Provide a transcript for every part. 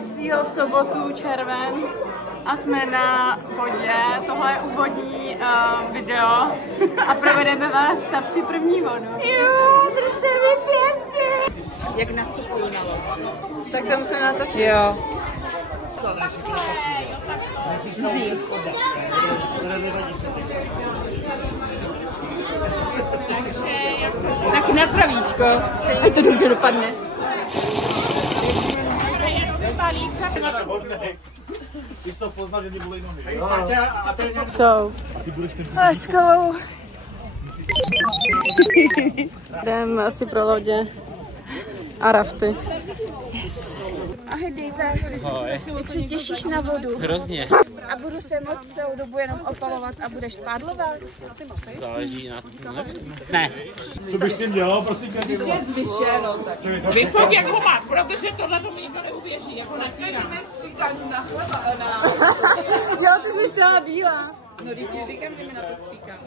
15. v sobotu červen a jsme na vodě. Tohle je úvodní video a provedeme vás při první vodu. Jo, držte mi pěstě. Jak nastupují na loď? Tak to musím natočit. Jo. Tak na zdravíčko. Ať to dobře dopadne. So, let's go. Jdeme asi pro lodě a rafty. Yes. Ahoj, Dave. Jak se těšíš na vodu? Hrozně. A budu se moc celou dobu jenom opalovat a budeš pádlovat? Záleží na to, nevím. Ne. Co bych s tím dělal, prosím? Když je zvyšeno, tak. Vyfoť jak ho má, protože tohle to mi nikdo neuvěří, jako na týrám. Jo, ty jsi celá bílá. No, když říkám, že mi na to stříkám.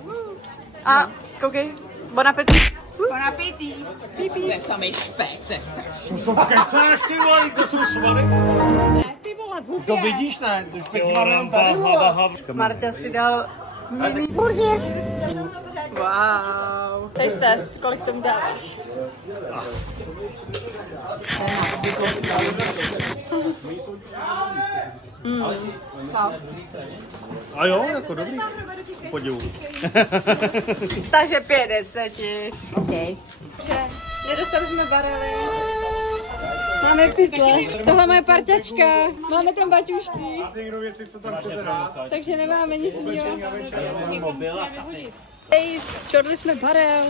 A koukej, bon appetit. Bon appétit. Pípí. To je samej špek, to je strašný. To kecáš, ty vole, to jsou svaly. Ne, ty vole, vůbec. To vidíš, ne? To špek mám tady, vole. Marťa si dal mini burger. Wow. Taste test, kolik tomu dáváš? A jo, jako dobrý. Podivu. Takže 50. Okay. Nedostali jsme barely. Máme pytle. Tohle moje parťačka. Máme tam baťušky. Takže nemáme nic jiného. Hej, čorli jsme barel.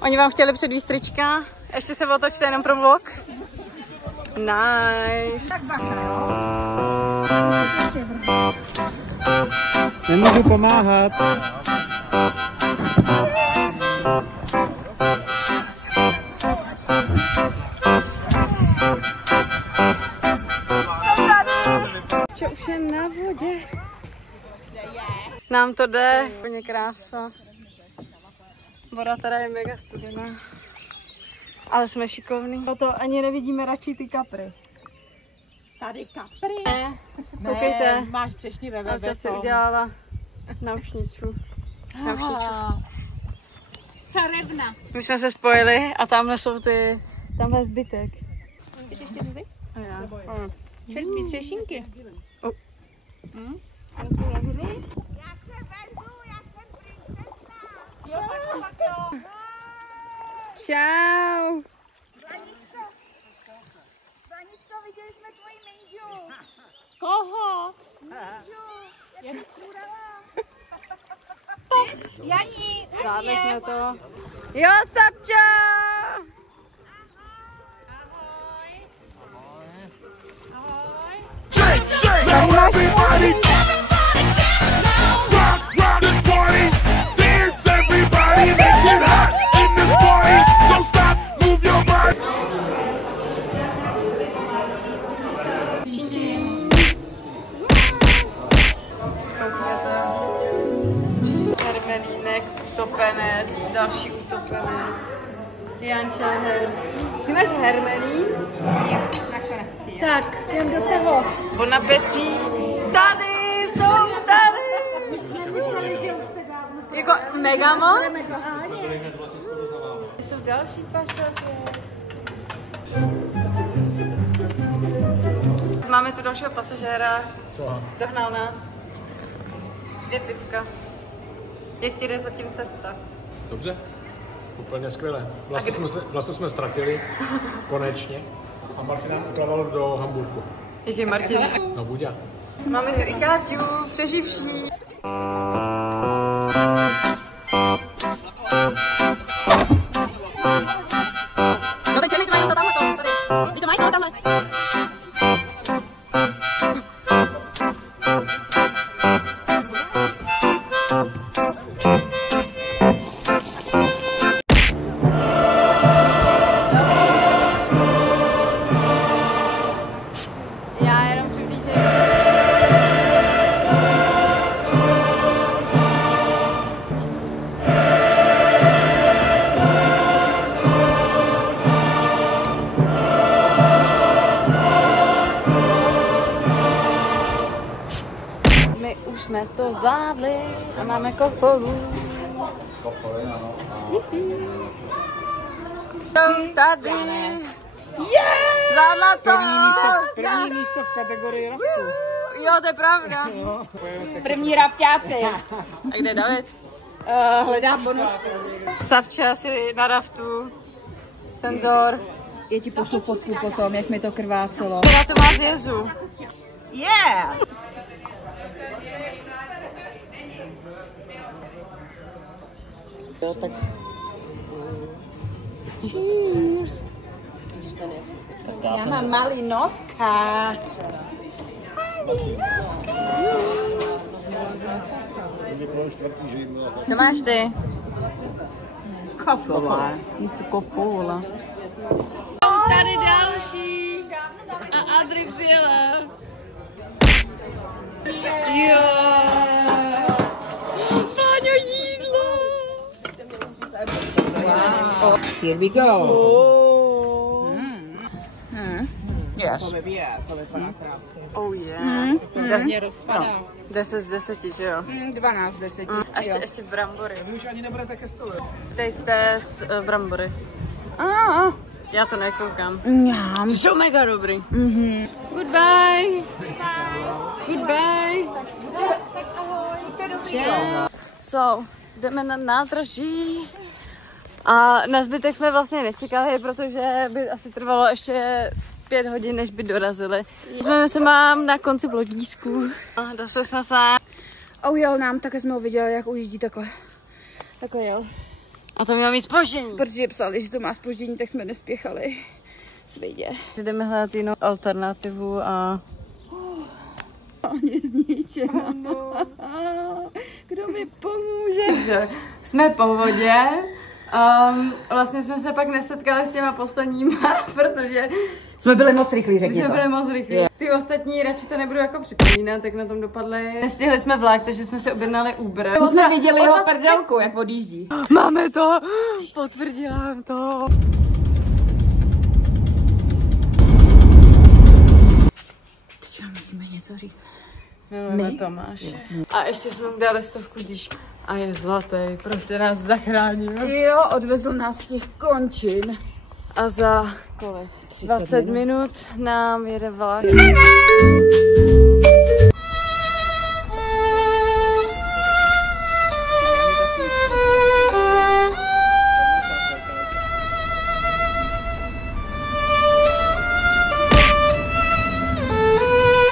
Oni vám chtěli předvíst trička. Ještě se otočte jenom pro vlog. Nice. Tak bacha, jo. Nemůžu pomáhat. Čo už je na vodě. Nám to jde. Úplně krása. Voda teda je mega studená. Ale jsme šikovní. To ani nevidíme radši ty kapry. Tady kapry. Ne, koukejte. Máš třešnivé ve Alča si udělala naušničku. Carevna. My jsme se spojili a tamhle jsou ty, tamhle zbytek. Chceš ještě zuzi? A já. Čerství třešinky. Oh. Já se vezu, já jsem princezna. Jo, tak jo. Čau. Vaničko, viděli jsme tvoji ninju. Koho? Ninju. Jak kurala. Janí, Zvládli jsme to. Jo, Sapča! Shake, shake, now everybody rock this party. Dance, everybody, make it hot in this party. Don't stop, move your body. Čin, čin. Hermelínek, utopenec, další utopenec. Janča, Ty máš hermelín? nakonec je. Tak, jdem do toho. Bon appetit. Tady jsou tady. My jsme mysleli, že už jste dávno. Jako mega moc? Jsou další pašaři. Máme tu dalšího pasažéra. Co? Dohnal nás. 2 pivka. Jak ti jde zatím cesta? Dobře. Úplně skvěle. Vlastně jsme ztratili. Konečně. A Martina uplavala do Hamburku. Jak je Martin? No Buďa. Máme tu i Káťu, přeživší. No teď to mají to tamhle to, tady. Ty to mají to tamhle. Já jenom přiblížím. jsme to zvládli a máme kofolu. Jsou tady. Zvládla to. První místo v kategorii raftu. Jo, to je pravda. První rafťáci. A kde je David? Hledá ponožku. Savče asi na raftu. Cenzor. Já ti pošlu fotku potom, jak mi to krvácelo. Která to má z jezu. Yeah! Jo, tak... Cheers! Já mám malinovka. Co máš ty? Kofola. Něco kofola. Tady další. A Adri přijela. Jo. Páňo jídlo. Wow. Here we go. Yes. Oh yeah. 10 z 10, že jo? 12 z 10. A ještě brambory. Vy už ani nebudete ke stolu. Test brambory. Já to nekoukám. Jsou mega dobrý. Goodbye. Goodbye. So, jdeme na nádraží. A na zbytek jsme vlastně nečekali, protože by asi trvalo ještě 5 hodin, než by dorazili. Jsme se mám na konci vlogíčku. Došli jsme se. A ujel nám, také jsme ho viděli, jak ujíždí takhle. Takhle jel. A to mělo mít zpoždění. Protože psali, že to má zpoždění, tak jsme nespěchali. Svědě. Jdeme hledat jinou alternativu a... Mě zničeno. Kdo mi pomůže? Jsme po vodě. Vlastně jsme se pak nesetkali s těma posledníma, protože Jsme byli moc rychlí, řekni jsme to. byli moc rychlí. Ty ostatní radši to nebudu jako připomínat, jak na tom dopadly. Nestihli jsme vlak, takže jsme si objednali Uber. My jsme viděli jeho prdelku, jak odjíždí. Máme to! Potvrdila to! Teď musíme něco říct. Milujeme Tomáše. A ještě jsme mu dali 100 díš. A je zlatý, prostě nás zachránil. Jo, odvezl nás z těch končin. A za kolik? 20 minut nám jede vlak.